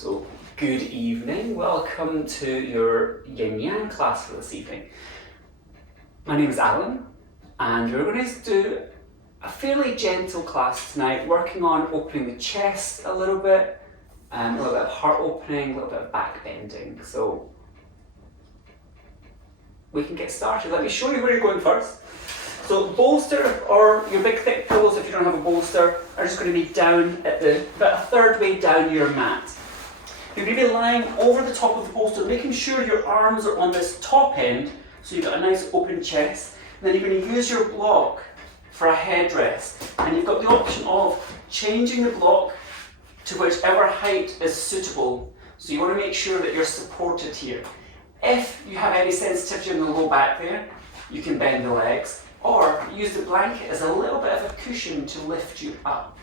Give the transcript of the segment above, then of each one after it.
So, good evening, welcome to your Yin Yang class for this evening. My name is Alan, and we're going to do a fairly gentle class tonight, working on opening the chest a little bit of heart opening, a little bit of back bending. So, we can get started. Let me show you where you're going first. So the bolster, or your big thick pillows if you don't have a bolster, are just going to be down at about a third way down your mat. You're going to be lying over the top of the bolster, making sure your arms are on this top end, so you've got a nice open chest. And then you're going to use your block for a headrest. And you've got the option of changing the block to whichever height is suitable. So you want to make sure that you're supported here. If you have any sensitivity in the low back there, you can bend the legs, or use the blanket as a little bit of a cushion to lift you up.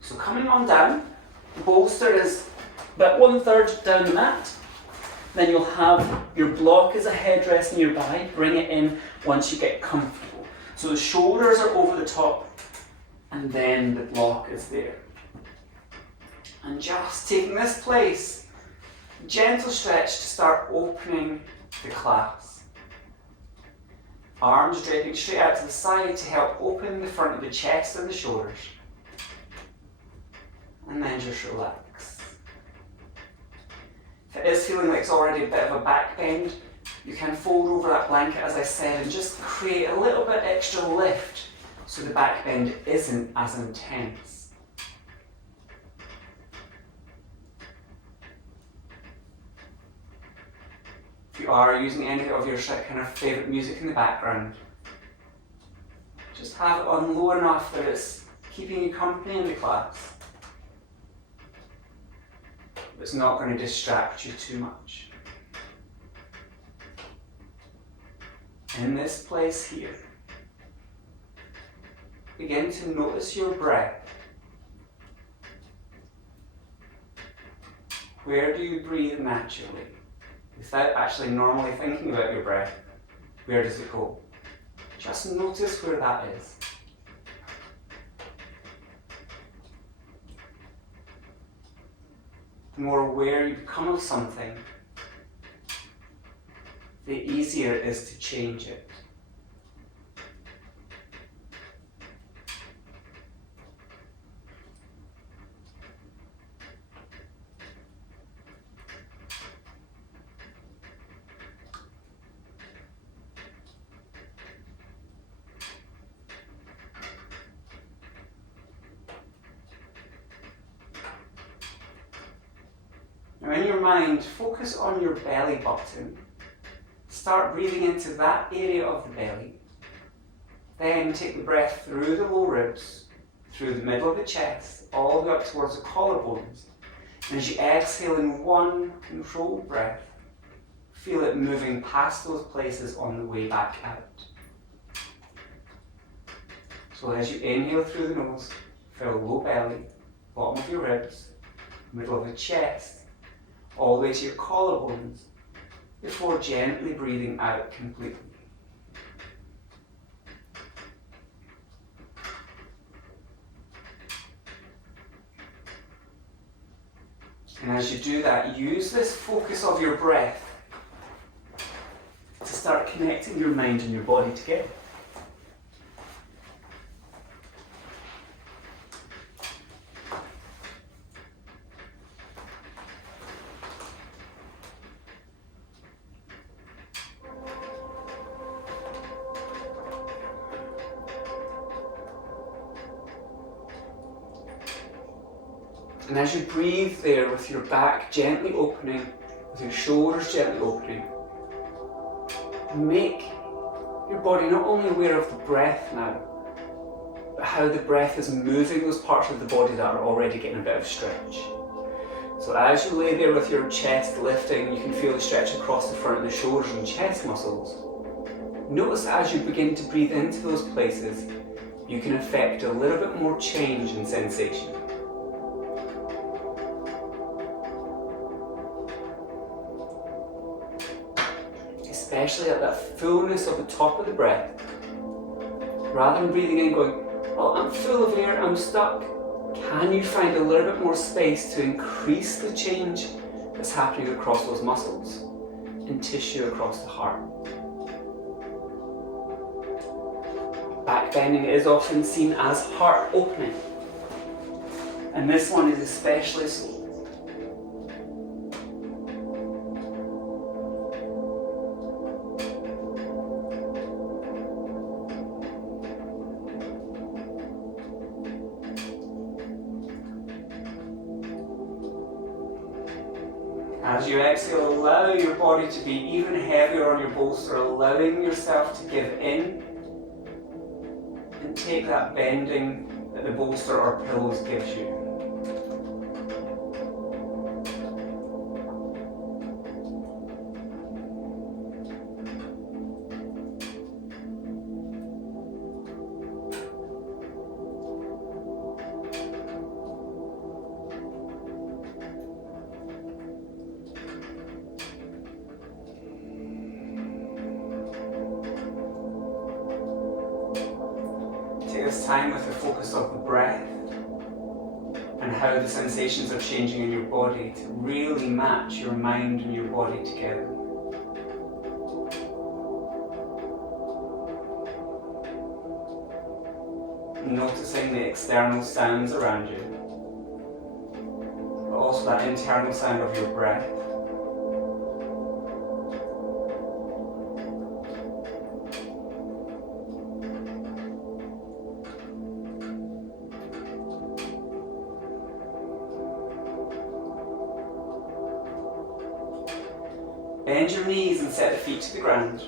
So coming on down, the bolster is about 1/3 down the mat. Then you'll have your block as a headrest nearby. Bring it in once you get comfortable. So the shoulders are over the top, and then the block is there. And just taking this place, gentle stretch to start opening the class. Arms draping straight out to the side to help open the front of the chest and the shoulders. And then just relax. If it is feeling like it's already a bit of a back bend, you can fold over that blanket, as I said, and just create a little bit extra lift so the back bend isn't as intense. If you are using any of your kind of favourite music in the background, just have it on low enough that it's keeping you company in the class. But it's not going to distract you too much. In this place here, begin to notice your breath. Where do you breathe naturally? Without actually normally thinking about your breath, where does it go? Just notice where that is. The more aware you become of something, the easier it is to change it. Now in your mind, focus on your belly button. Start breathing into that area of the belly. Then take the breath through the low ribs, through the middle of the chest, all the way up towards the collarbones. And as you exhale in one controlled breath, feel it moving past those places on the way back out. So as you inhale through the nose, fill low belly, bottom of your ribs, middle of the chest, all the way to your collarbones, before gently breathing out completely. And as you do that, use this focus of your breath to start connecting your mind and your body together. And as you breathe there with your back gently opening, with your shoulders gently opening, make your body not only aware of the breath now, but how the breath is moving those parts of the body that are already getting a bit of stretch. So as you lay there with your chest lifting, you can feel the stretch across the front of the shoulders and chest muscles. Notice as you begin to breathe into those places, you can affect a little bit more change in sensation. Especially at that fullness of the top of the breath. Rather than breathing in going, well, I'm full of air, I'm stuck. Can you find a little bit more space to increase the change that's happening across those muscles and tissue across the heart? Backbending is often seen as heart opening, and this one is especially so. As you exhale, allow your body to be even heavier on your bolster, allowing yourself to give in and take that bending that the bolster or pillows gives you. Take this time with the focus of the breath and how the sensations are changing in your body to really match your mind and your body together. Noticing the external sounds around you, but also that internal sound of your breath. Bend your knees and set the feet to the ground.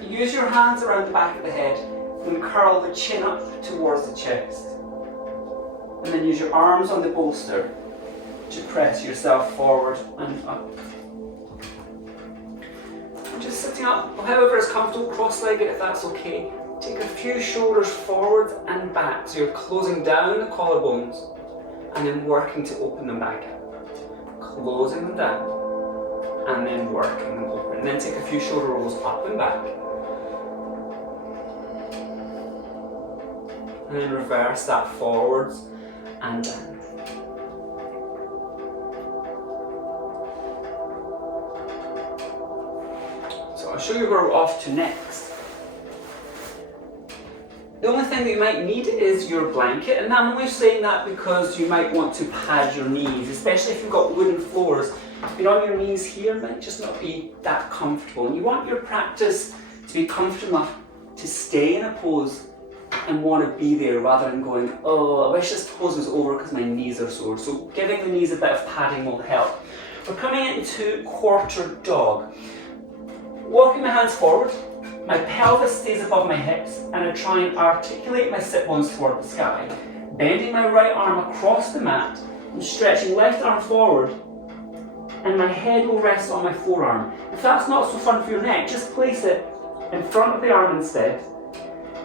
Use your hands around the back of the head and curl the chin up towards the chest. And then use your arms on the bolster to press yourself forward and up. And just sitting up, however is comfortable, cross-legged if that's okay. Take a few shoulders forward and back, so you're closing down the collarbones and then working to open them back up. Closing them down and then working them open. And then take a few shoulder rolls up and back. And then reverse that forwards and down. So I'll show you where we're off to next. The only thing that you might need is your blanket, and I'm only saying that because you might want to pad your knees, especially if you've got wooden floors. Being on your knees here might just not be that comfortable, and you want your practice to be comfortable enough to stay in a pose and want to be there rather than going, oh, I wish this pose was over because my knees are sore. So giving the knees a bit of padding will help. We're coming into quarter dog. Walking my hands forward, my pelvis stays above my hips, and I try and articulate my sit bones toward the sky. Bending my right arm across the mat and stretching left arm forward, and my head will rest on my forearm. If that's not so fun for your neck, just place it in front of the arm instead.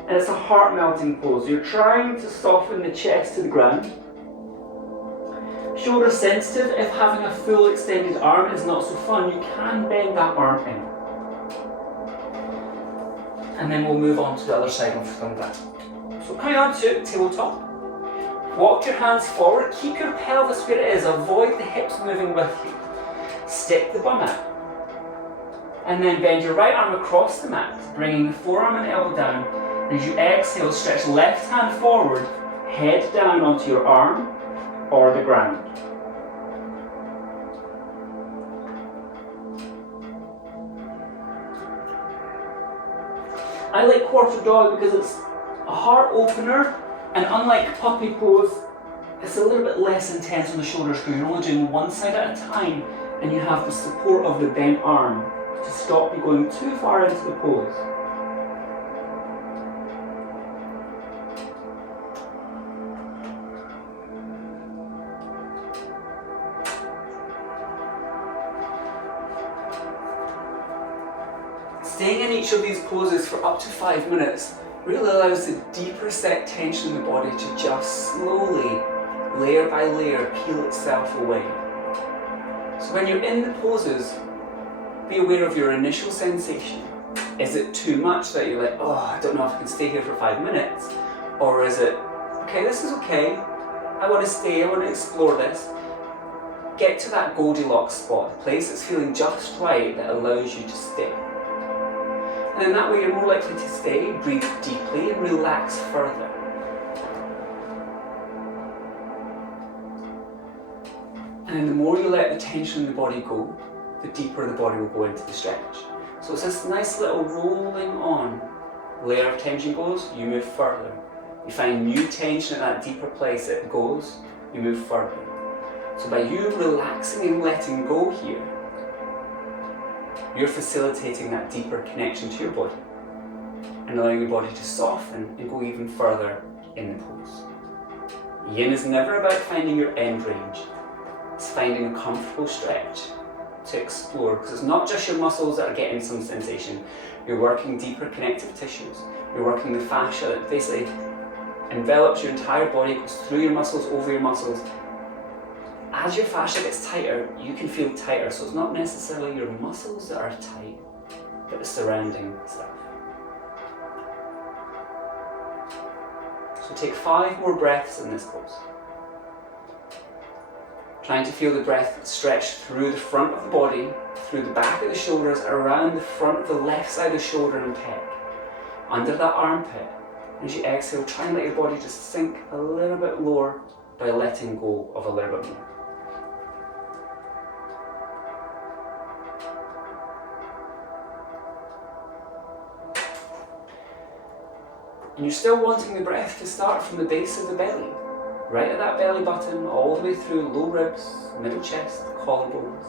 And it's a heart melting pose. You're trying to soften the chest to the ground. Shoulder sensitive, if having a full extended arm is not so fun, you can bend that arm in. And then we'll move on to the other side of that. So coming on to tabletop. Walk your hands forward, keep your pelvis where it is, avoid the hips moving with you. Stick the bum out. And then bend your right arm across the mat, bringing the forearm and elbow down. And as you exhale, stretch left hand forward, head down onto your arm or the ground. I like quarter dog because it's a heart opener, and unlike puppy pose, it's a little bit less intense on the shoulders because you're only doing one side at a time, and you have the support of the bent arm to stop you going too far into the pose. Staying in each of these poses for up to 5 minutes really allows the deeper set tension in the body to just slowly, layer by layer, peel itself away. So when you're in the poses, be aware of your initial sensation. Is it too much that you're like, oh, I don't know if I can stay here for 5 minutes? Or is it okay, this is okay, I want to stay, I want to explore this. Get to that Goldilocks spot, a place that's feeling just right that allows you to stay. And in that way you're more likely to stay, breathe deeply and relax further. And the more you let the tension in the body go, the deeper the body will go into the stretch. So it's this nice little rolling on. Layer of tension goes, you move further. You find new tension at that deeper place, it goes, you move further. So by you relaxing and letting go here, you're facilitating that deeper connection to your body and allowing your body to soften and go even further in the pose. Yin is never about finding your end range. It's finding a comfortable stretch to explore, because it's not just your muscles that are getting some sensation. You're working deeper connective tissues. You're working the fascia that basically envelops your entire body, goes through your muscles, over your muscles. As your fascia gets tighter, you can feel tighter. So it's not necessarily your muscles that are tight, but the surrounding stuff. So take 5 more breaths in this pose. Trying to feel the breath stretch through the front of the body, through the back of the shoulders, around the front of the left side of the shoulder and pec, under that armpit. And as you exhale, try and let your body just sink a little bit lower by letting go of a little bit more. And you're still wanting the breath to start from the base of the belly, right at that belly button, all the way through low ribs, middle chest, collarbones.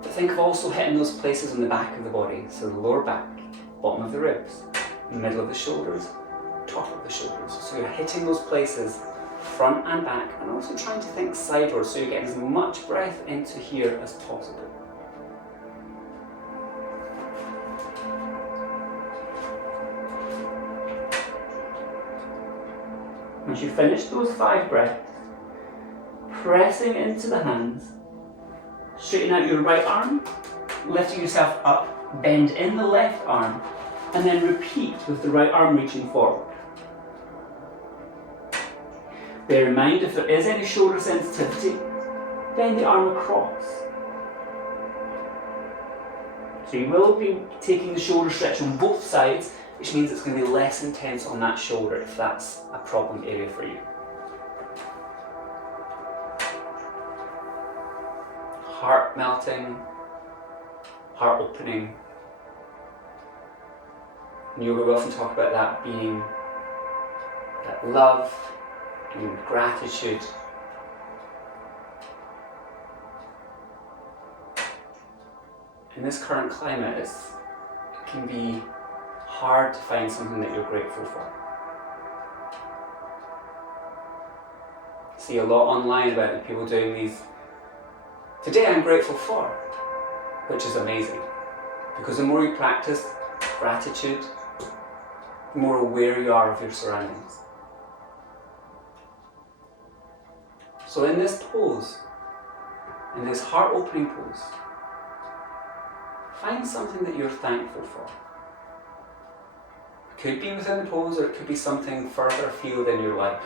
But think of also hitting those places on the back of the body, so the lower back, bottom of the ribs, middle of the shoulders, top of the shoulders. So you're hitting those places, front and back, and also trying to think sideways, so you're getting as much breath into here as possible. Once you finish those 5 breaths, pressing into the hands, straighten out your right arm, lifting yourself up, bend in the left arm, and then repeat with the right arm reaching forward. Bear in mind, if there is any shoulder sensitivity, bend the arm across. So you will be taking the shoulder stretch on both sides, which means it's going to be less intense on that shoulder if that's a problem area for you. Heart melting, heart opening. In yoga we often talk about that being that love and gratitude. In this current climate, it can be hard to find something that you're grateful for. I see a lot online about people doing these, today I'm grateful for, which is amazing. Because the more you practice gratitude, the more aware you are of your surroundings. So in this pose, in this heart-opening pose, find something that you're thankful for. It could be within the pose, or it could be something further afield in your life.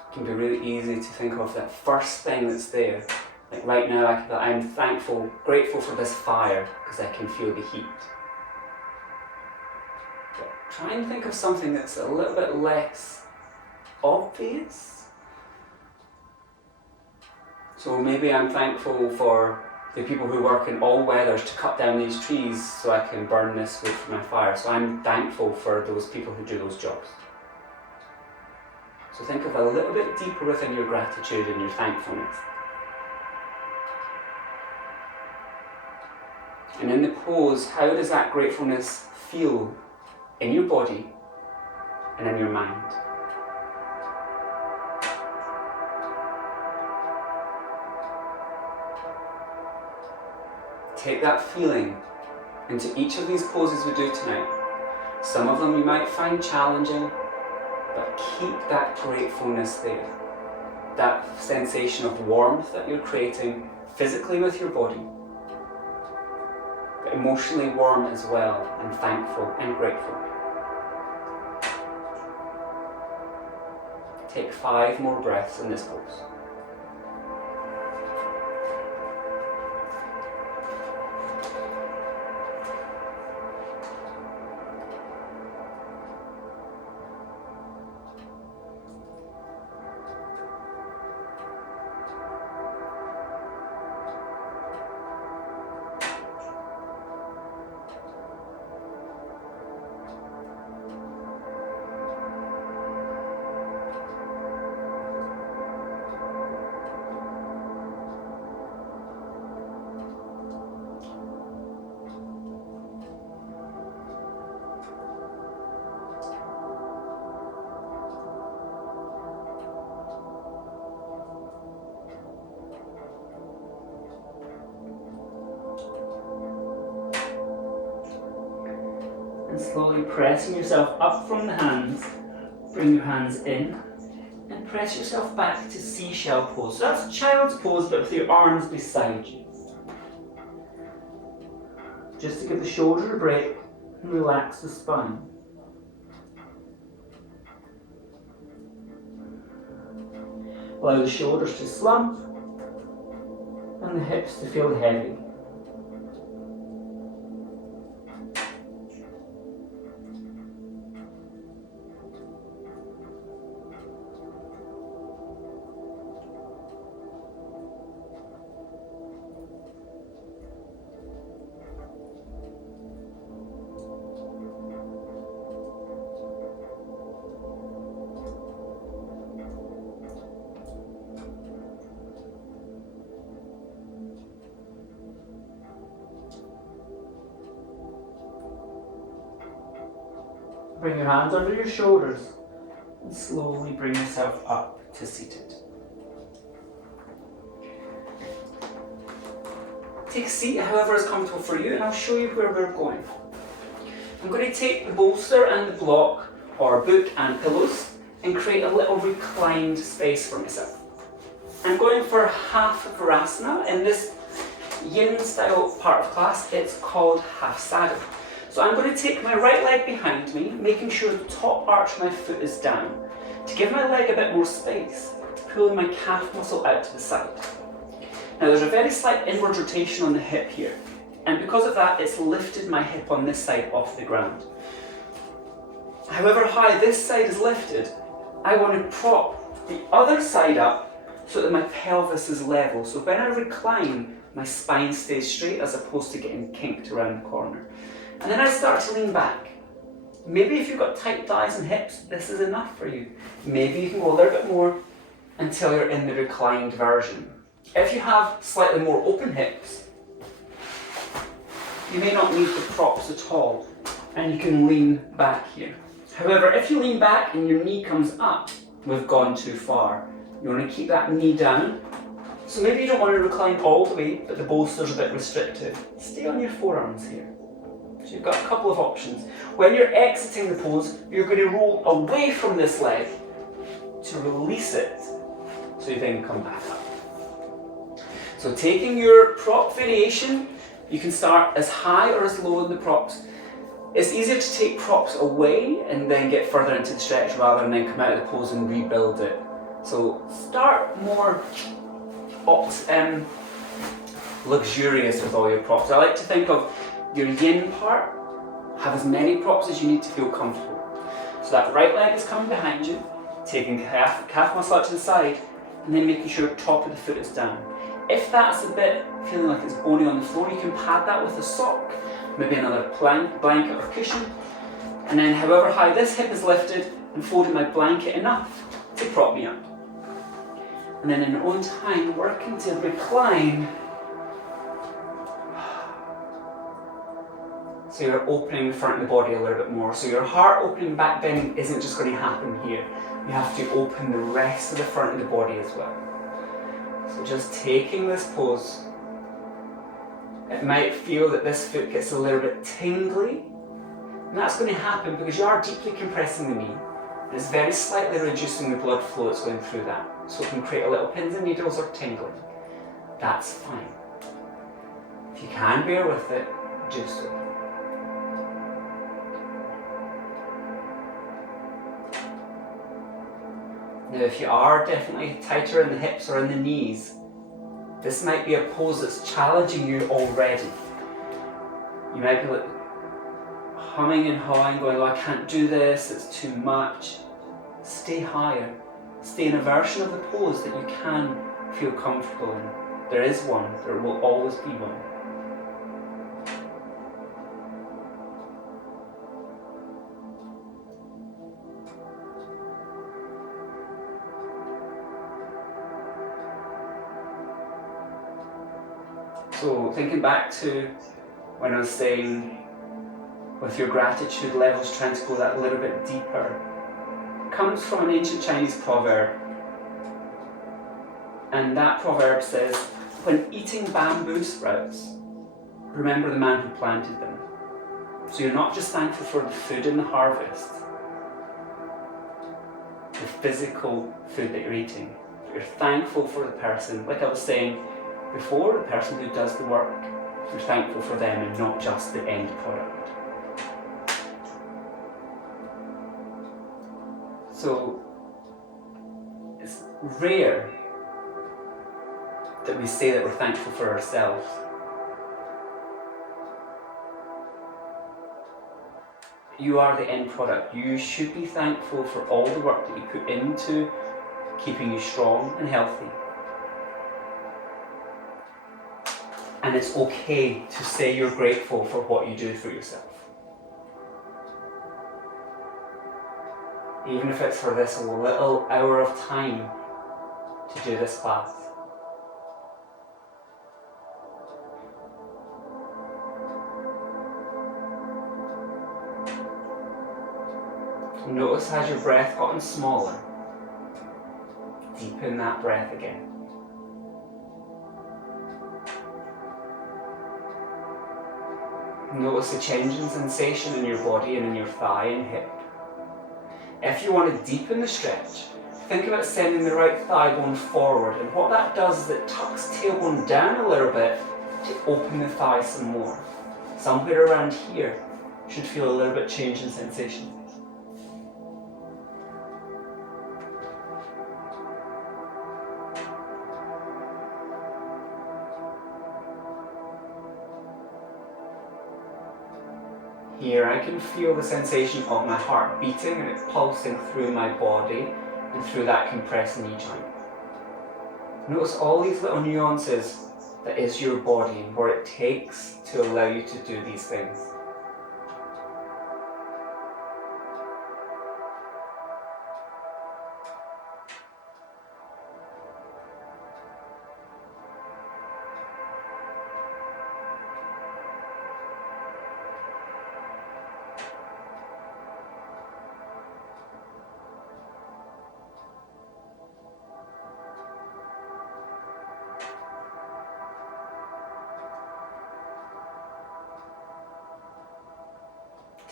It can be really easy to think of that first thing that's there. Like right now, I'm thankful, grateful for this fire because I can feel the heat. But try and think of something that's a little bit less obvious. So maybe I'm thankful for the people who work in all weathers to cut down these trees so I can burn this wood for my fire. So I'm thankful for those people who do those jobs. So think of a little bit deeper within your gratitude and your thankfulness. And in the pose, how does that gratefulness feel in your body and in your mind? Take that feeling into each of these poses we do tonight. Some of them you might find challenging, but keep that gratefulness there. That sensation of warmth that you're creating physically with your body, but emotionally warm as well, and thankful and grateful. Take 5 more breaths in this pose. And slowly pressing yourself up from the hands, bring your hands in and press yourself back to seashell pose. So that's child's pose, but with your arms beside you. Just to give the shoulder a break and relax the spine. Allow the shoulders to slump and the hips to feel heavy. Bring your hands under your shoulders and slowly bring yourself up to seated. Take a seat however is comfortable for you, and I'll show you where we're going. I'm going to take the bolster and the block, or book and pillows, and create a little reclined space for myself. I'm going for half Virasana. In this Yin style part of class, it's called half saddle. So I'm going to take my right leg behind me, making sure the top arch of my foot is down. To give my leg a bit more space, pulling my calf muscle out to the side. Now there's a very slight inward rotation on the hip here, and because of that it's lifted my hip on this side off the ground. However high this side is lifted, I want to prop the other side up so that my pelvis is level. So when I recline, my spine stays straight as opposed to getting kinked around the corner. And then I start to lean back. Maybe if you've got tight thighs and hips, this is enough for you. Maybe you can go a little bit more until you're in the reclined version. If you have slightly more open hips, you may not need the props at all, and you can lean back here. However, if you lean back and your knee comes up, we've gone too far. You want to keep that knee down. So maybe you don't want to recline all the way, but the bolster's a bit restrictive. Stay on your forearms here. So you've got a couple of options. When you're exiting the pose, you're going to roll away from this leg to release it, so you then come back up. So taking your prop variation, you can start as high or as low in the props. It's easier to take props away and then get further into the stretch rather than then come out of the pose and rebuild it. So start more luxurious with all your props. I like to think of your yin part, have as many props as you need to feel comfortable. So that right leg is coming behind you, taking calf muscle out to the side, and then making sure top of the foot is down. If that's a bit feeling like it's bony on the floor, you can pad that with a sock, maybe another blanket or cushion, and then however high this hip is lifted, and folding my blanket enough to prop me up. And then in your own time, working to recline. So you're opening the front of the body a little bit more. So your heart opening, back bending isn't just going to happen here. You have to open the rest of the front of the body as well. So just taking this pose, it might feel that this foot gets a little bit tingly, And that's going to happen because you are deeply compressing the knee, and it's very slightly reducing the blood flow that's going through that. So it can create a little pins and needles or tingling. That's fine. If you can bear with it, do so. Now if you are definitely tighter in the hips or in the knees, this might be a pose that's challenging you already. You might be like humming and hawing, going, oh, I can't do this, it's too much. Stay higher. Stay in a version of the pose that you can feel comfortable in. There is one, there will always be one. So thinking back to when I was saying with your gratitude levels trying to go that little bit deeper, it comes from an ancient Chinese proverb. And that proverb says, when eating bamboo sprouts, remember the man who planted them. So you're not just thankful for the food in the harvest, the physical food that you're eating, but you're thankful for the person, like I was saying before, the person who does the work. You're thankful for them and not just the end product. So it's rare that we say that we're thankful for ourselves. You are the end product. You should be thankful for all the work that you put into keeping you strong and healthy. And it's okay to say you're grateful for what you do for yourself. Even if it's for this little hour of time to do this class. Notice has your breath gotten smaller. Deepen that breath again. Notice the change in sensation in your body and in your thigh and hip. If you want to deepen the stretch, think about sending the right thigh bone forward, and what that does is it tucks tailbone down a little bit to open the thigh some more. Somewhere around here should feel a little bit change in sensation. Here I can feel the sensation of my heart beating and it's pulsing through my body and through that compressed knee joint. Notice all these little nuances that is your body and what it takes to allow you to do these things.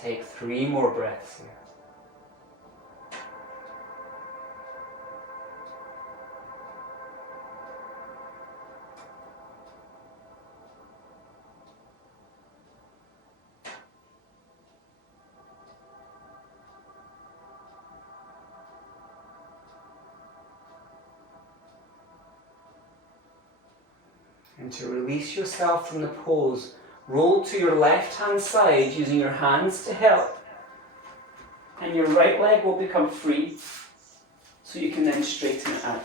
Take 3 more breaths here. And to release yourself from the pose, roll to your left hand side using your hands to help. And your right leg will become free, so you can then straighten it out.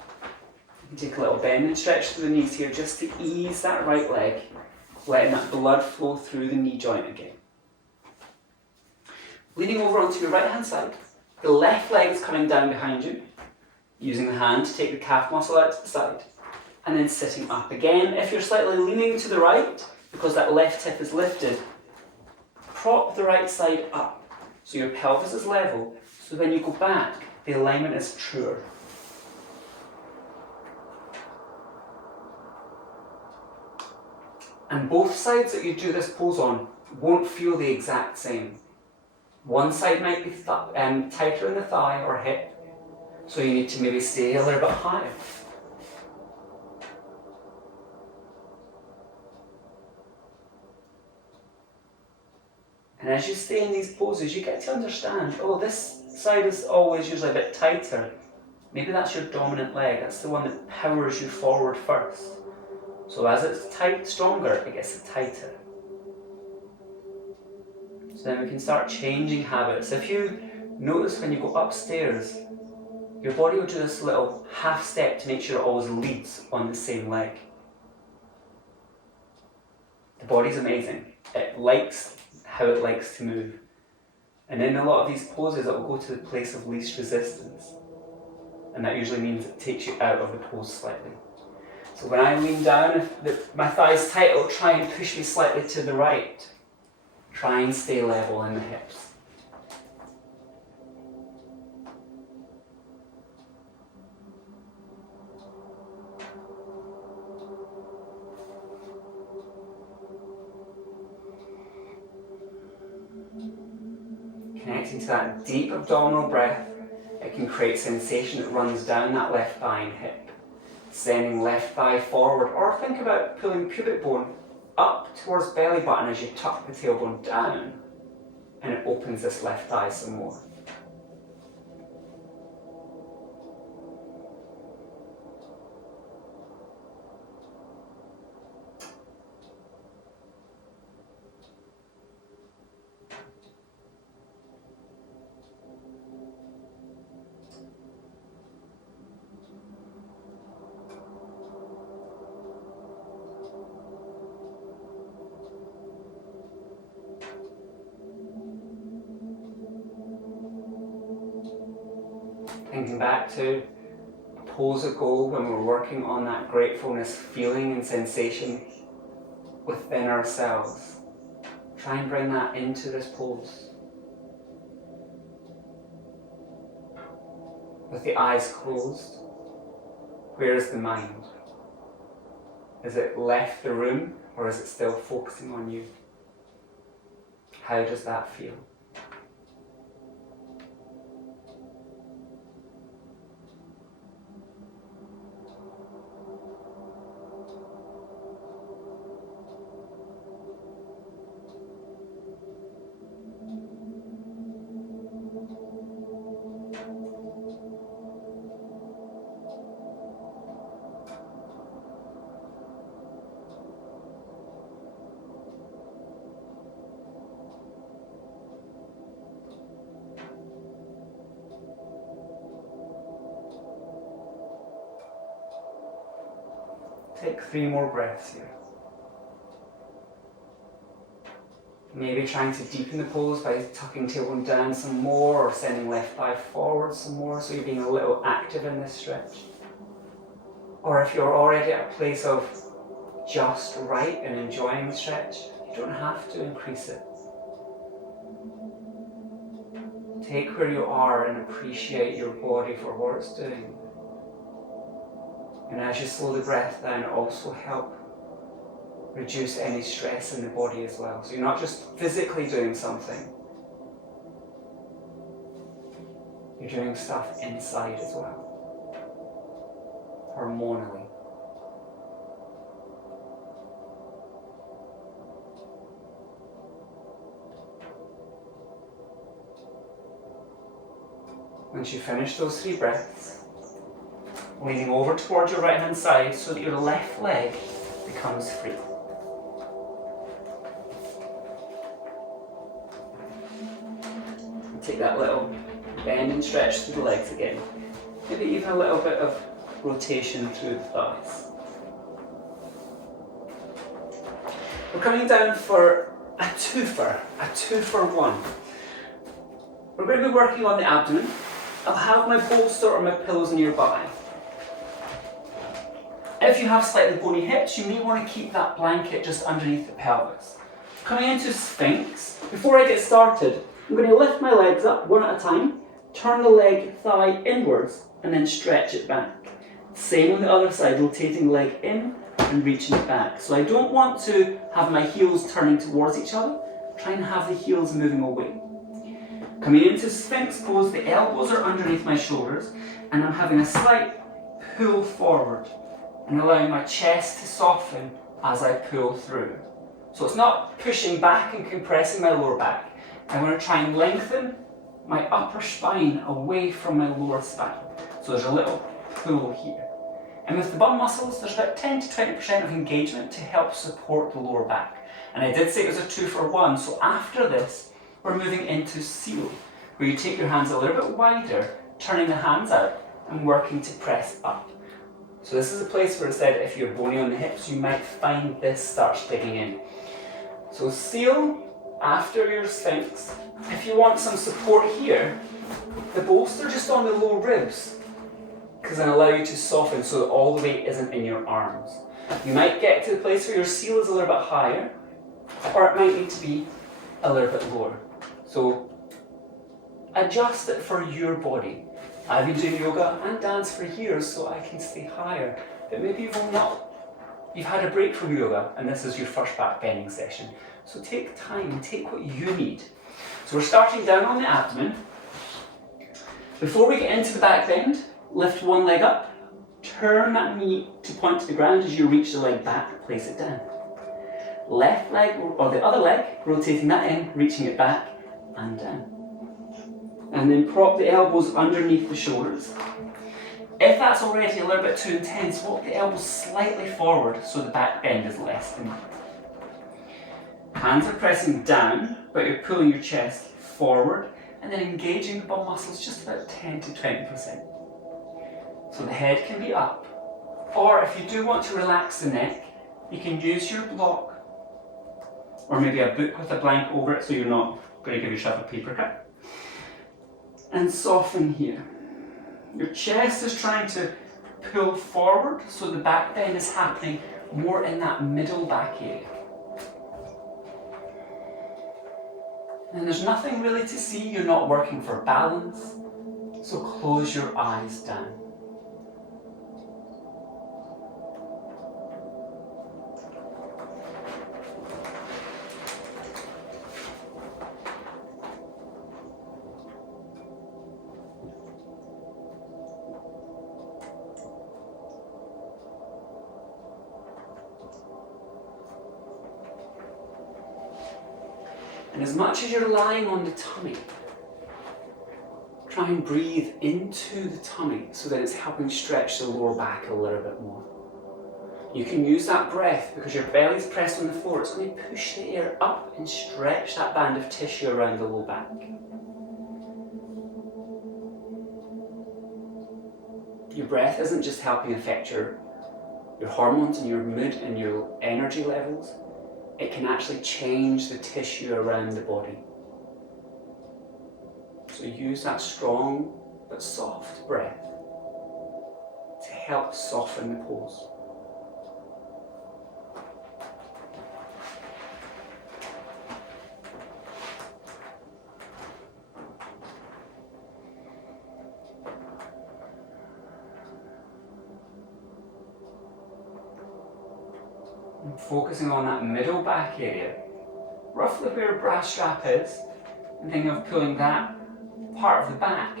You can take a little bend and stretch through the knees here just to ease that right leg, letting that blood flow through the knee joint again. Leaning over onto your right hand side, the left leg is coming down behind you, using the hand to take the calf muscle out to the side. And then sitting up again. If you're slightly leaning to the right, because that left hip is lifted, prop the right side up so your pelvis is level, so when you go back, the alignment is truer. And both sides that you do this pose on, won't feel the exact same. One side might be tighter in the thigh or hip, so you need to maybe stay a little bit higher. And as you stay in these poses, you get to understand, oh, this side is always usually a bit tighter. Maybe that's your dominant leg, that's the one that powers you forward first. So as it's tight, stronger, it gets tighter. So then we can start changing habits. If you notice when you go upstairs, your body will do this little half step to make sure it always leads on the same leg. The body's amazing. It likes how it likes to move. And in a lot of these poses, it will go to the place of least resistance. And that usually means it takes you out of the pose slightly. So when I lean down, if my thigh's tight, it'll try and push me slightly to the right. Try and stay level in the hips. Connecting to that deep abdominal breath, it can create sensation that runs down that left thigh and hip, sending left thigh forward, or think about pulling pubic bone up towards belly button as you tuck the tailbone down, and it opens this left thigh some more. Thinking back to a pose ago when we were working on that gratefulness feeling and sensation within ourselves. Try and bring that into this pose. With the eyes closed, where is the mind? Is it left the room or is it still focusing on you? How does that feel? Take 3 more breaths here. Maybe trying to deepen the pose by tucking tailbone down some more or sending left thigh forward some more, so you're being a little active in this stretch. Or if you're already at a place of just right and enjoying the stretch, you don't have to increase it. Take where you are and appreciate your body for what it's doing. And as you slow the breath down, also help reduce any stress in the body as well. So you're not just physically doing something, you're doing stuff inside as well, hormonally. Once you finish those 3 breaths, leaning over towards your right hand side so that your left leg becomes free. Take that little bend and stretch through the legs again. Maybe even a little bit of rotation through the thighs. We're coming down for a two-for one. We're going to be working on the abdomen. I'll have my bolster or my pillows nearby. If you have slightly bony hips, you may want to keep that blanket just underneath the pelvis. Coming into Sphinx, before I get started, I'm going to lift my legs up one at a time, turn the leg thigh inwards, and then stretch it back. Same on the other side, rotating the leg in and reaching it back. So I don't want to have my heels turning towards each other. try and have the heels moving away. Coming into Sphinx pose, the elbows are underneath my shoulders and I'm having a slight pull forward and allowing my chest to soften as I pull through. So it's not pushing back and compressing my lower back. I'm going to try and lengthen my upper spine away from my lower spine. So there's a little pull here. And with the bum muscles, there's about 10 to 20% of engagement to help support the lower back. And I did say it was a 2 for 1, so after this, we're moving into seal, where you take your hands a little bit wider, turning the hands out and working to press up. So this is a place where it said if you're bony on the hips, you might find this starts digging in. So seal after your Sphinx. If you want some support here, the bolster just on the low ribs, because then allow you to soften so that all the weight isn't in your arms. You might get to the place where your seal is a little bit higher, or it might need to be a little bit lower. So adjust it for your body. I've been doing yoga and dance for years, so I can stay higher. But maybe you've had a break from yoga and this is your first back bending session. So take time and take what you need. So we're starting down on the abdomen. Before we get into the back bend, lift one leg up, turn that knee to point to the ground as you reach the leg back, place it down. Left leg or the other leg, rotating that in, reaching it back and down. And then prop the elbows underneath the shoulders. If that's already a little bit too intense, walk the elbows slightly forward so the back bend is less than. Hands are pressing down, but you're pulling your chest forward and then engaging the bum muscles just about 10 to 20%. So the head can be up. Or if you do want to relax the neck, you can use your block or maybe a book with a blank over it so you're not going to give yourself a paper cut. And soften here. Your chest is trying to pull forward so the back bend is happening more in that middle back area. And there's nothing really to see, you're not working for balance, so close your eyes down. And as much as you're lying on the tummy, try and breathe into the tummy so that it's helping stretch the lower back a little bit more. You can use that breath because your belly's pressed on the floor. It's going to push the air up and stretch that band of tissue around the low back. Your breath isn't just helping affect your hormones and your mood and your energy levels. It can actually change the tissue around the body. So use that strong but soft breath to help soften the pose. And focusing on that middle back area, roughly where a brass strap is, and thinking of pulling that part of the back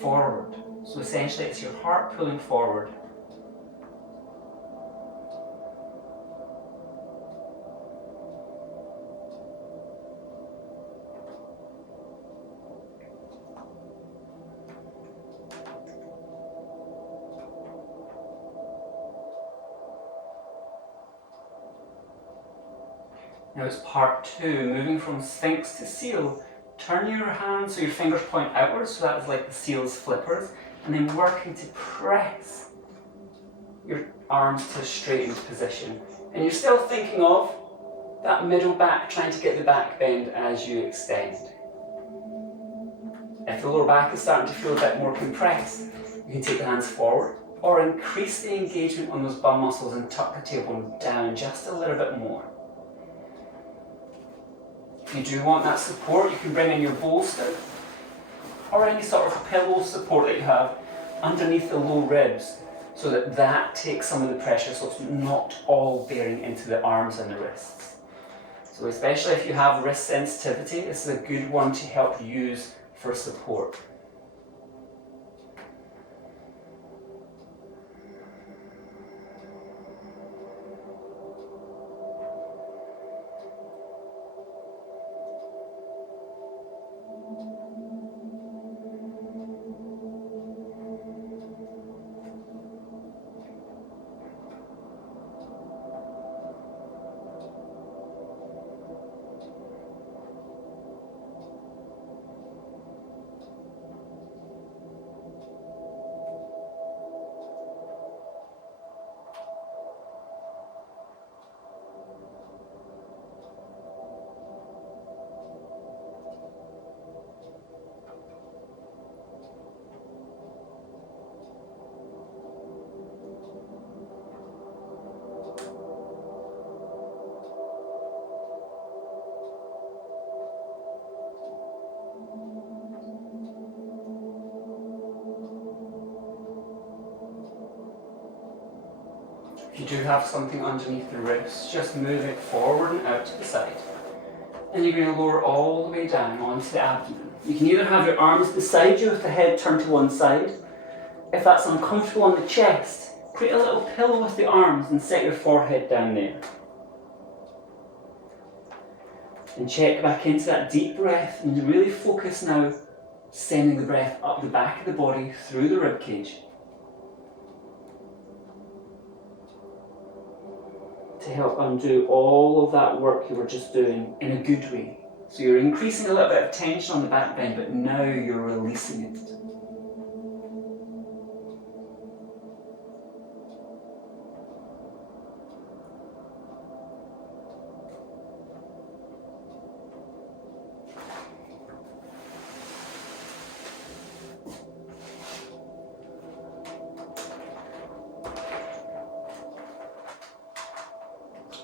forward. So essentially it's your heart pulling forward. Now it's part 2, moving from Sphinx to seal. Turn your hands so your fingers point outwards, so that is like the seal's flippers, and then working to press your arms to a straightened position. And you're still thinking of that middle back, trying to get the back bend as you extend. If the lower back is starting to feel a bit more compressed, you can take the hands forward, or increase the engagement on those bum muscles and tuck the tailbone down just a little bit more. If you do want that support, you can bring in your bolster or any sort of pillow support that you have underneath the low ribs so that that takes some of the pressure so it's not all bearing into the arms and the wrists. So especially if you have wrist sensitivity, this is a good one to help use for support. If you do have something underneath the ribs, just move it forward and out to the side. And you're going to lower all the way down onto the abdomen. You can either have your arms beside you with the head turned to one side. If that's uncomfortable on the chest, create a little pillow with the arms and set your forehead down there. And check back into that deep breath and really focus now, sending the breath up the back of the body through the rib cage. To help undo all of that work you were just doing in a good way. So you're increasing a little bit of tension on the back bend, but now you're releasing it.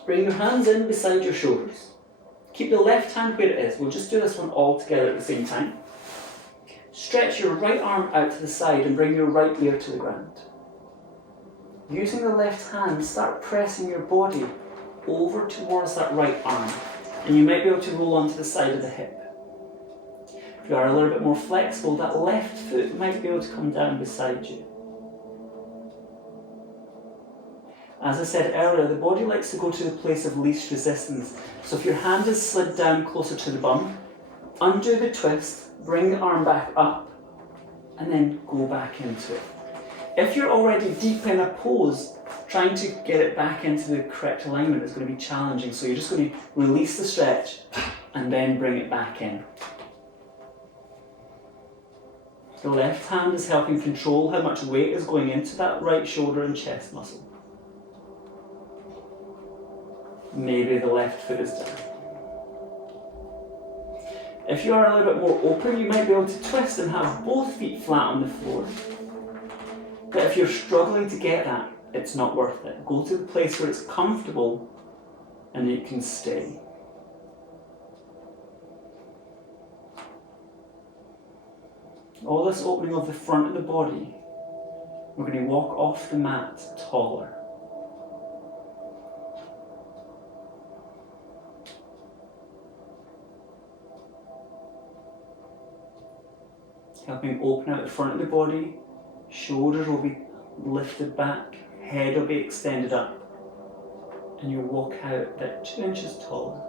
Bring your hands in beside your shoulders. Keep the left hand where it is. We'll just do this one all together at the same time. Stretch your right arm out to the side and bring your right ear to the ground. Using the left hand, start pressing your body over towards that right arm. And you might be able to roll onto the side of the hip. If you are a little bit more flexible, that left foot might be able to come down beside you. As I said earlier, the body likes to go to the place of least resistance. So if your hand is slid down closer to the bum, undo the twist, bring the arm back up, and then go back into it. If you're already deep in a pose, trying to get it back into the correct alignment is going to be challenging. So you're just going to release the stretch and then bring it back in. The left hand is helping control how much weight is going into that right shoulder and chest muscle. Maybe the left foot is down. If you are a little bit more open, you might be able to twist and have both feet flat on the floor. But if you're struggling to get that, it's not worth it. Go to the place where it's comfortable and you can stay. All this opening of the front of the body, we're going to walk off the mat taller. Helping open out the front of the body, shoulders will be lifted back, head will be extended up, and you'll walk out about 2 inches taller.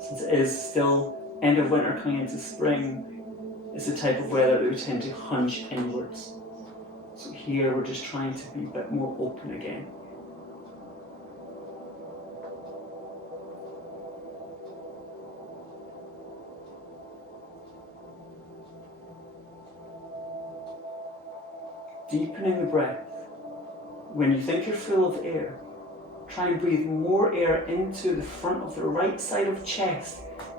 Since it is still end of winter coming into spring, it's the type of weather that we tend to hunch inwards. So here we're just trying to be a bit more open again. Deepening the breath. When you think you're full of air, try and breathe more air into the front of the right side of chest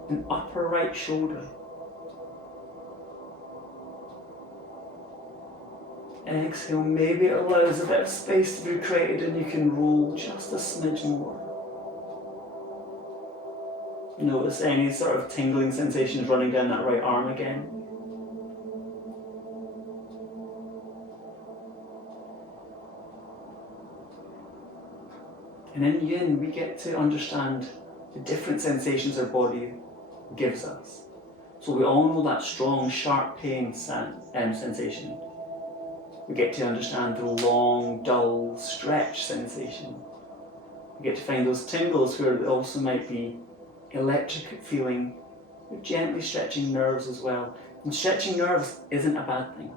and upper right shoulder. Exhale, maybe it allows a bit of space to be created and you can roll just a smidge more. Notice any sort of tingling sensations running down that right arm again. And in Yin, we get to understand the different sensations our body gives us. So we all know that strong, sharp pain sensation. We get to understand the long, dull stretch sensation. We get to find those tingles where it also might be electric feeling, but gently stretching nerves as well. And stretching nerves isn't a bad thing.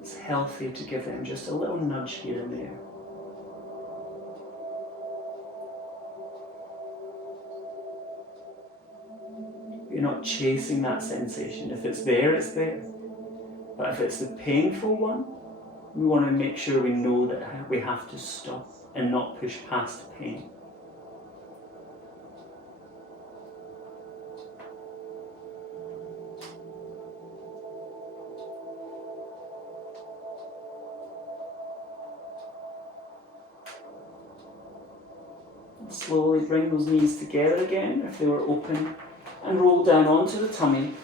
It's healthy to give them just a little nudge here and there. You're not chasing that sensation. If it's there, it's there. But if it's the painful one, we want to make sure we know that we have to stop and not push past the pain. Slowly bring those knees together again if they were open, and roll down onto the tummy,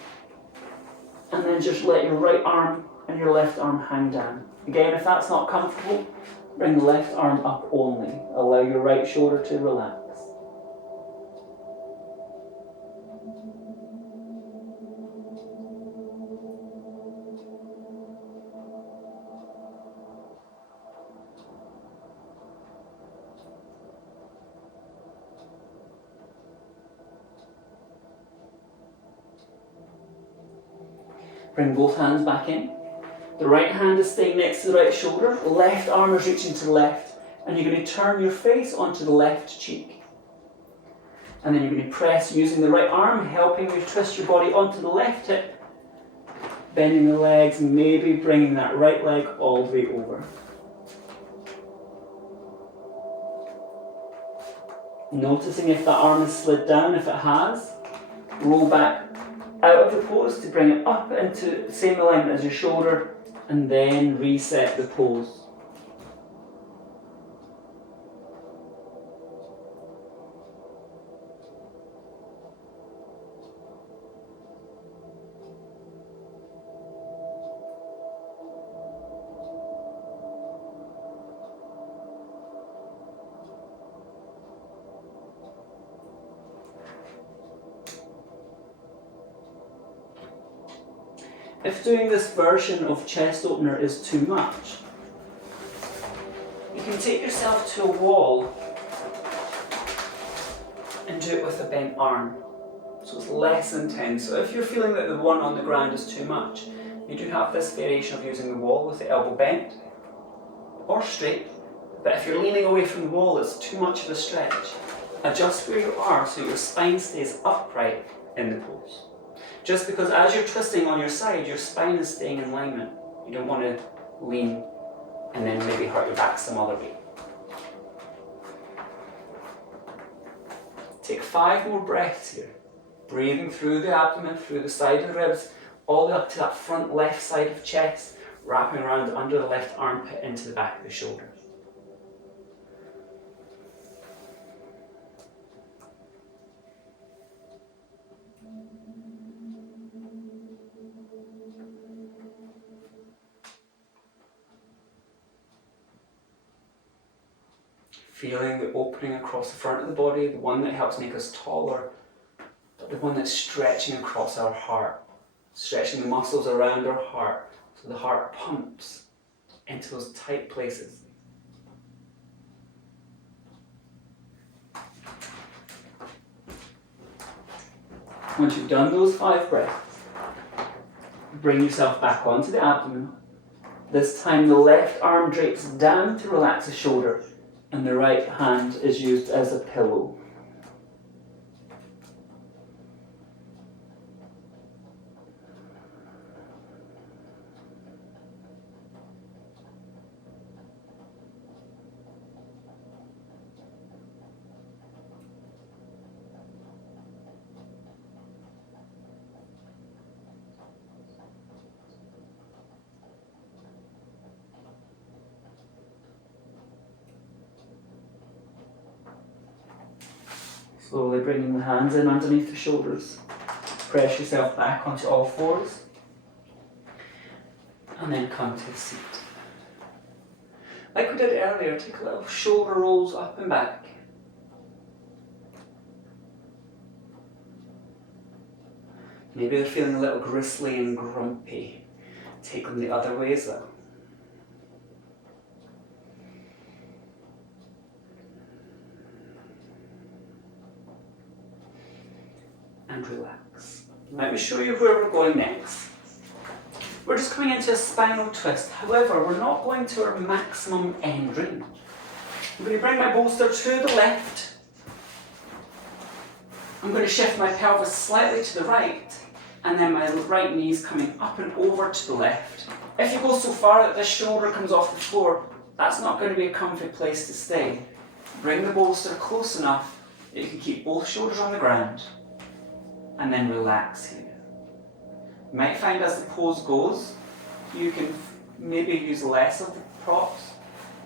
and then just let your right arm and your left arm hang down. Again, if that's not comfortable, bring the left arm up only. Allow your right shoulder to relax. Bring both hands back in. The right hand is staying next to the right shoulder, the left arm is reaching to the left, and you're going to turn your face onto the left cheek. And then you're going to press using the right arm, helping you twist your body onto the left hip, bending the legs, and maybe bringing that right leg all the way over. Noticing if that arm has slid down. If it has, roll back out of the pose to bring it up into the same alignment as your shoulder, and then reset the pose. If doing this version of chest opener is too much, you can take yourself to a wall and do it with a bent arm, so it's less intense. So if you're feeling that the one on the ground is too much, you do have this variation of using the wall with the elbow bent or straight, but if you're leaning away from the wall, it's too much of a stretch. Adjust where you are so your spine stays upright in the pose. Just because as you're twisting on your side, your spine is staying in alignment. You don't want to lean and then maybe hurt your back some other way. Take 5 more breaths here. Breathing through the abdomen, through the side of the ribs, all the way up to that front left side of the chest, wrapping around under the left armpit into the back of the shoulder. Feeling the opening across the front of the body, the one that helps make us taller, but the one that's stretching across our heart, stretching the muscles around our heart, so the heart pumps into those tight places. Once you've done those 5 breaths, bring yourself back onto the abdomen. This time the left arm drapes down to relax the shoulder, and the right hand is used as a pillow. Slowly bringing the hands in underneath the shoulders. Press yourself back onto all fours. And then come to a seat. Like we did earlier, take a little shoulder rolls up and back. Maybe they're feeling a little gristly and grumpy. Take them the other way as well. And relax. Let me show you where we're going next. We're just coming into a spinal twist. However, we're not going to our maximum end range. I'm going to bring my bolster to the left. I'm going to shift my pelvis slightly to the right, and then my right knee is coming up and over to the left. If you go so far that this shoulder comes off the floor, that's not going to be a comfy place to stay. Bring the bolster close enough that you can keep both shoulders on the ground, and then relax here. You might find as the pose goes, you can maybe use less of the props,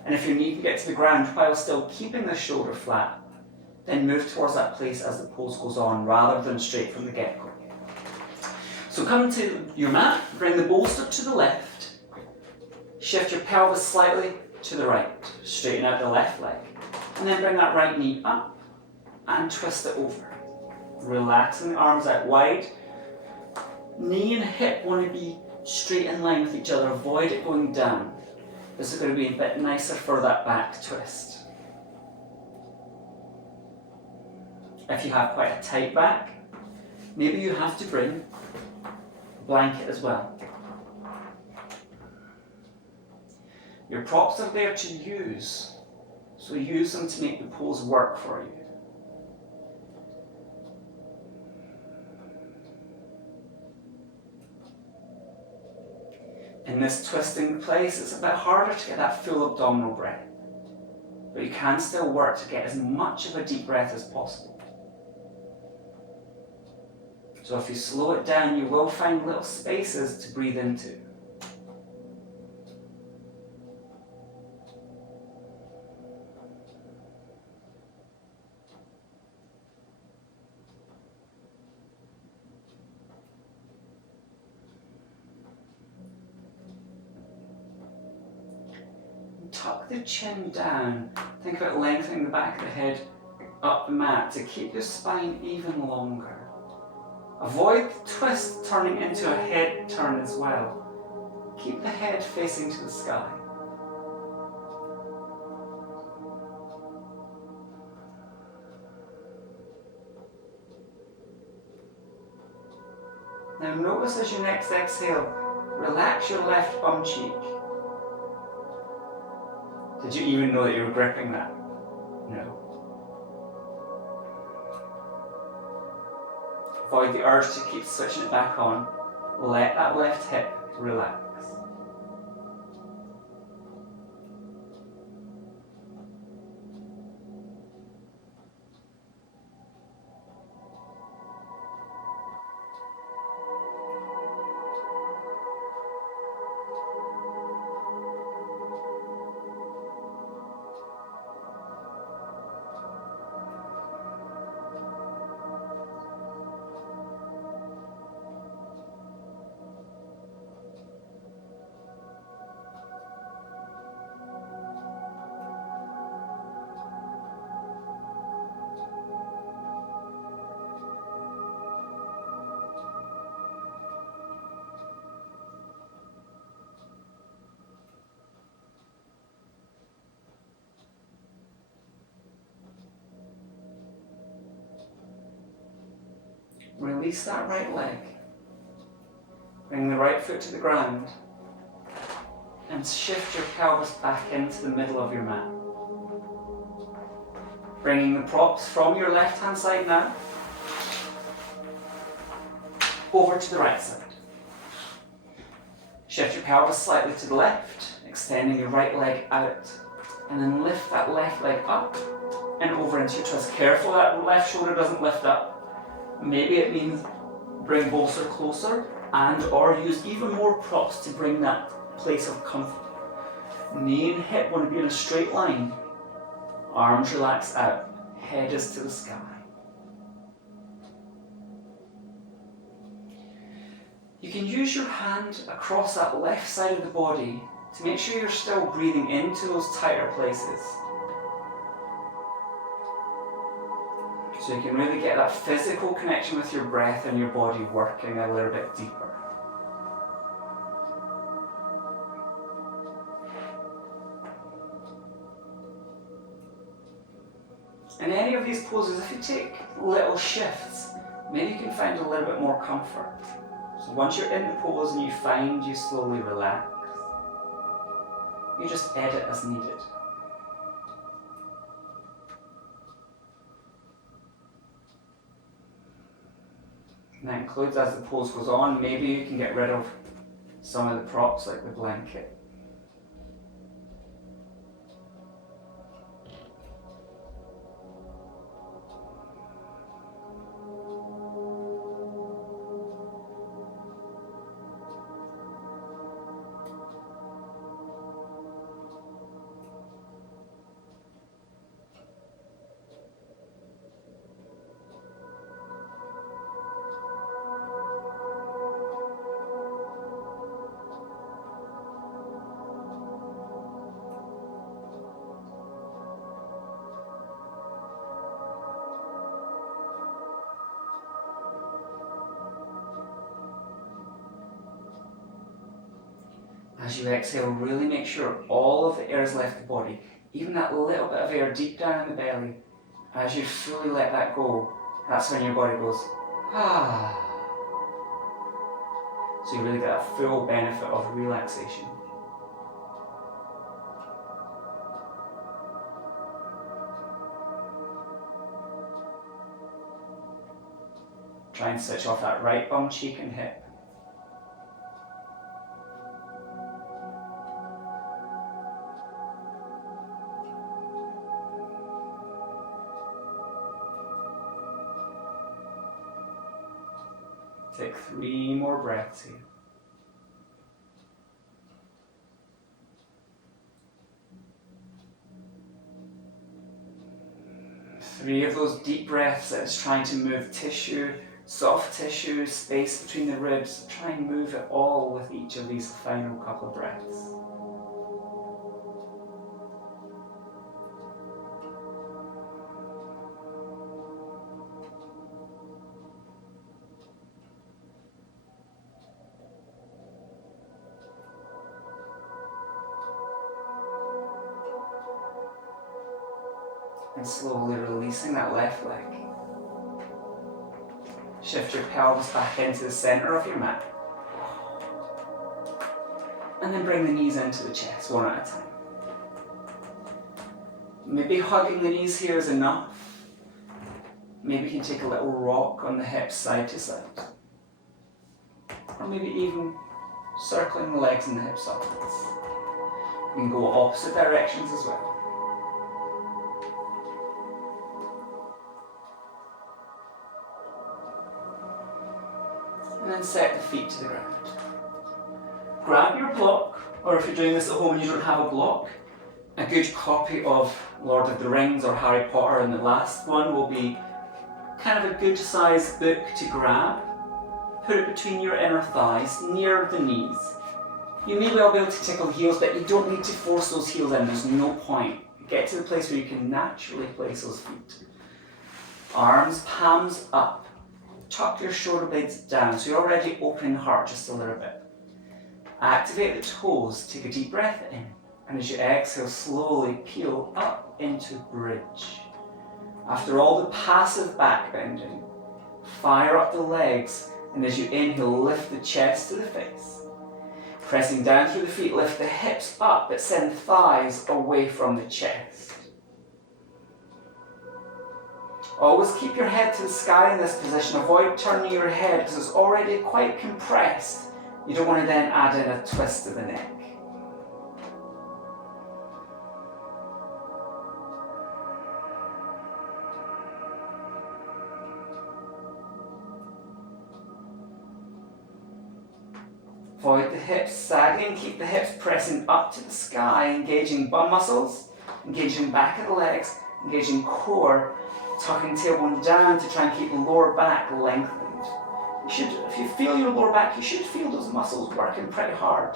and if your knee can get to the ground while still keeping the shoulder flat, then move towards that place as the pose goes on, rather than straight from the get-go. So come to your mat, bring the bolster to the left, shift your pelvis slightly to the right, straighten out the left leg, and then bring that right knee up and twist it over. Relaxing the arms out wide. Knee and hip want to be straight in line with each other, avoid it going down. This is going to be a bit nicer for that back twist. If you have quite a tight back, maybe you have to bring a blanket as well. Your props are there to use, so use them to make the pose work for you. In this twisting place, it's a bit harder to get that full abdominal breath, but you can still work to get as much of a deep breath as possible. So if you slow it down, you will find little spaces to breathe into. Tuck the chin down. Think about lengthening the back of the head up the mat to keep your spine even longer. Avoid the twist turning into a head turn as well. Keep the head facing to the sky. Now notice as your next exhale, relax your left bum cheek. Did you even know that you were gripping that? No. Avoid the urge to keep switching it back on. Let that left hip relax. Release that right leg. Bring the right foot to the ground and shift your pelvis back into the middle of your mat. Bringing the props from your left hand side now over to the right side. Shift your pelvis slightly to the left, extending your right leg out, and then lift that left leg up and over into your twist. Careful that left shoulder doesn't lift up. Maybe it means bring bolster closer and or use even more props to bring that place of comfort. Knee and hip want to be in a straight line. Arms relax out. Head is to the sky. You can use your hand across that left side of the body to make sure you're still breathing into those tighter places. So you can really get that physical connection with your breath and your body working a little bit deeper. In any of these poses, if you take little shifts, maybe you can find a little bit more comfort. So once you're in the pose and you find you slowly relax, you just edit as needed. And that includes, as the pose goes on, maybe you can get rid of some of the props like the blanket. As you exhale, really make sure all of the air has left the body, even that little bit of air deep down in the belly. As you fully let that go, that's when your body goes, ah. So you really get a full benefit of relaxation. Try and switch off that right bum, cheek and hip. Take 3 more breaths here. Three of those deep breaths that's trying to move tissue, soft tissue, space between the ribs. Try and move it all with each of these final couple of breaths. And slowly releasing that left leg. Shift your pelvis back into the center of your mat. And then bring the knees into the chest, one at a time. Maybe hugging the knees here is enough. Maybe you can take a little rock on the hips side to side. Or maybe even circling the legs and the hips upwards. You can go opposite directions as well. And then set the feet to the ground. Grab your block, or if you're doing this at home and you don't have a block, a good copy of Lord of the Rings or Harry Potter, and the last one will be kind of a good sized book to grab. Put it between your inner thighs, near the knees. You may well be able to tickle the heels, but you don't need to force those heels in, there's no point. Get to the place where you can naturally place those feet. Arms, palms up. Tuck your shoulder blades down, so you're already opening the heart just a little bit. Activate the toes, take a deep breath in, and as you exhale, slowly peel up into bridge. After all the passive back bending, fire up the legs, and as you inhale, lift the chest to the face. Pressing down through the feet, lift the hips up, but send thighs away from the chest. Always keep your head to the sky in this position. Avoid turning your head because it's already quite compressed. You don't want to then add in a twist of the neck. Avoid the hips sagging. Keep the hips pressing up to the sky, engaging bum muscles, engaging back of the legs, engaging core. Tucking tailbone down to try and keep the lower back lengthened. You should, if you feel your lower back, you should feel those muscles working pretty hard.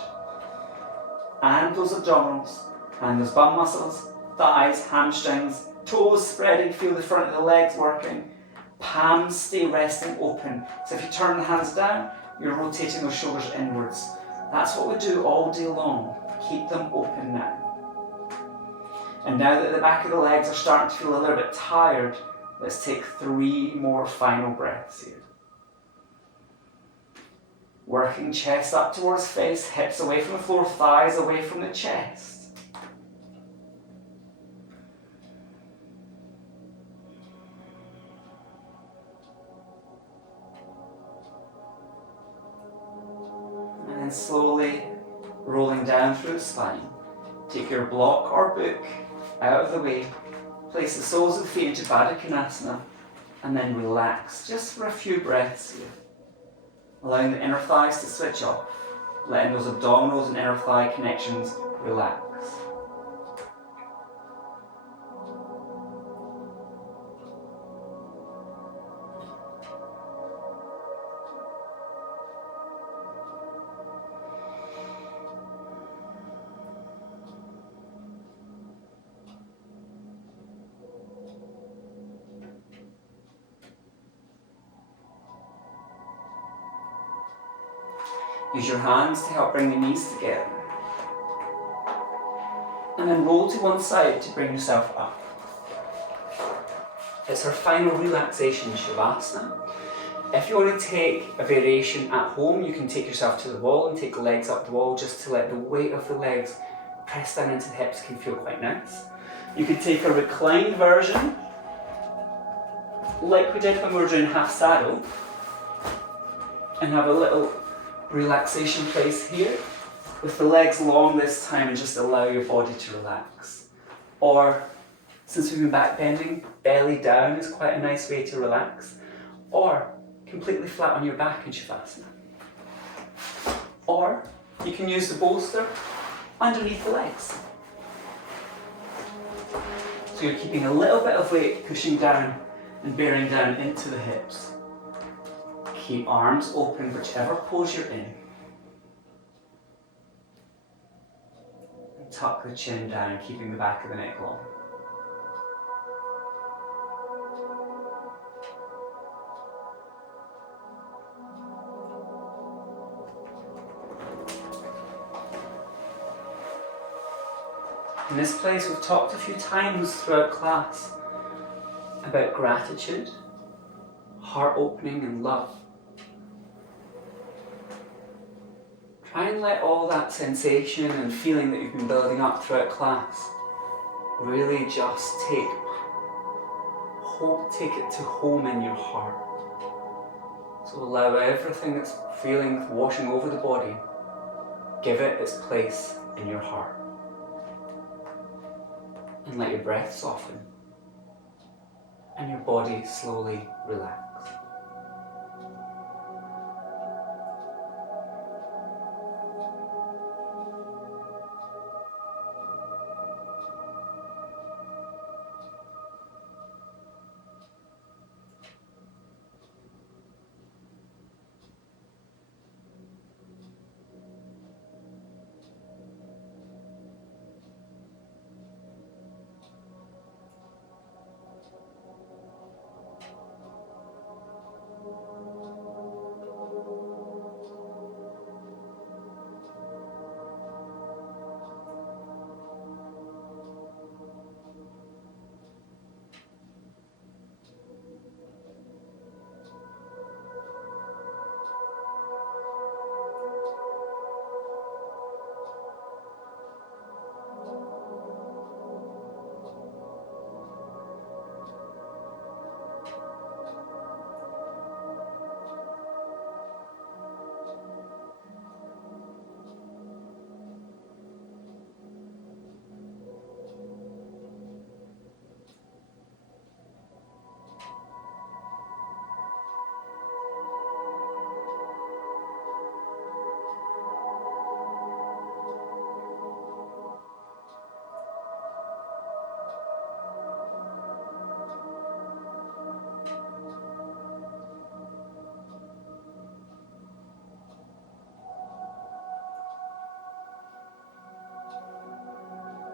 and those abdominals, and those bum muscles, thighs, hamstrings, toes spreading, feel the front of the legs working. Palms stay resting open. So if you turn the hands down, you're rotating those shoulders inwards. That's what we do all day long. Keep them open now. And now that the back of the legs are starting to feel a little bit tired, let's take 3 more final breaths here. Working chest up towards face, hips away from the floor, thighs away from the chest. And then slowly rolling down through the spine. Take your block or book out of the way. Place the soles of the feet into Baddha Konasana and then relax just for a few breaths here. Allowing the inner thighs to switch off, letting those abdominals and inner thigh connections relax. Use your hands to help bring the knees together. And then roll to one side to bring yourself up. It's our final relaxation Shavasana. If you want to take a variation at home, you can take yourself to the wall and take the legs up the wall just to let the weight of the legs press down into the hips. Can feel quite nice. You could take a reclined version, like we did when we were doing half saddle, and have a little relaxation place here with the legs long this time and just allow your body to relax. Or, since we've been back bending, belly down is quite a nice way to relax. Or completely flat on your back in Shavasana. Or you can use the bolster underneath the legs. So you're keeping a little bit of weight pushing down and bearing down into the hips. Keep arms open, whichever pose you're in. And tuck the chin down, keeping the back of the neck long. In this place, we've talked a few times throughout class about gratitude, heart opening and love. Try and let all that sensation and feeling that you've been building up throughout class really just take it to home in your heart. So allow everything that's feeling washing over the body, give it its place in your heart. And let your breath soften and your body slowly relax.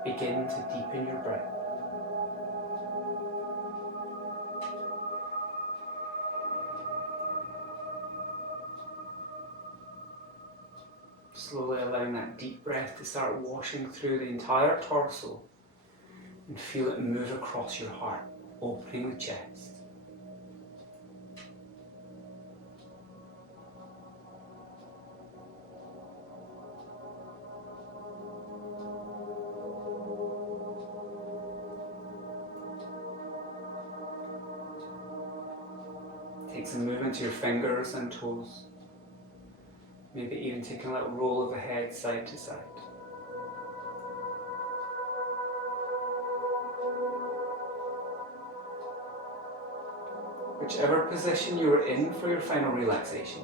begin to deepen your breath. Slowly allowing that deep breath to start washing through the entire torso and feel it move across your heart, opening the chest. Take some movement to your fingers and toes. Maybe even taking a little roll of the head side to side. Whichever position you are in for your final relaxation,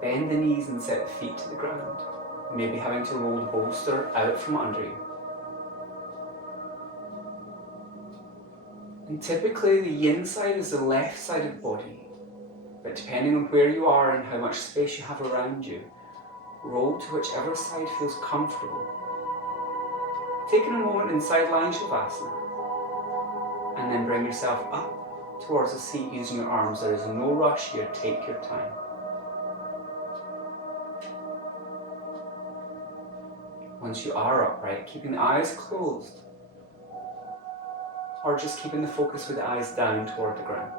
bend the knees and set the feet to the ground, maybe having to roll the bolster out from under you. And typically the yin side is the left side of the body, but depending on where you are and how much space you have around you, roll to whichever side feels comfortable. Taking a moment in side lying shavasana, and then bring yourself up towards the seat using your arms. There is no rush here, take your time. Once you are upright, keeping the eyes closed, or just keeping the focus with the eyes down toward the ground.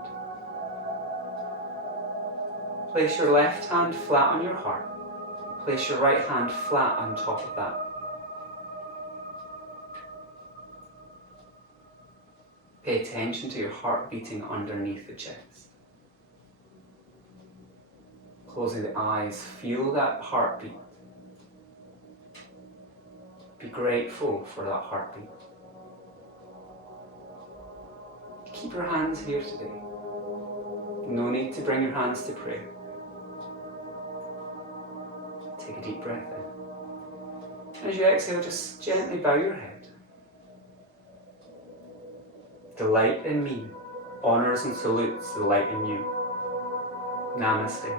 Place your left hand flat on your heart. Place your right hand flat on top of that. Pay attention to your heart beating underneath the chest. Closing the eyes, feel that heartbeat. Be grateful for that heartbeat. Keep your hands here today. No need to bring your hands to prayer. Take a deep breath in. And as you exhale, just gently bow your head. The light in me honors and salutes the light in you. Namaste.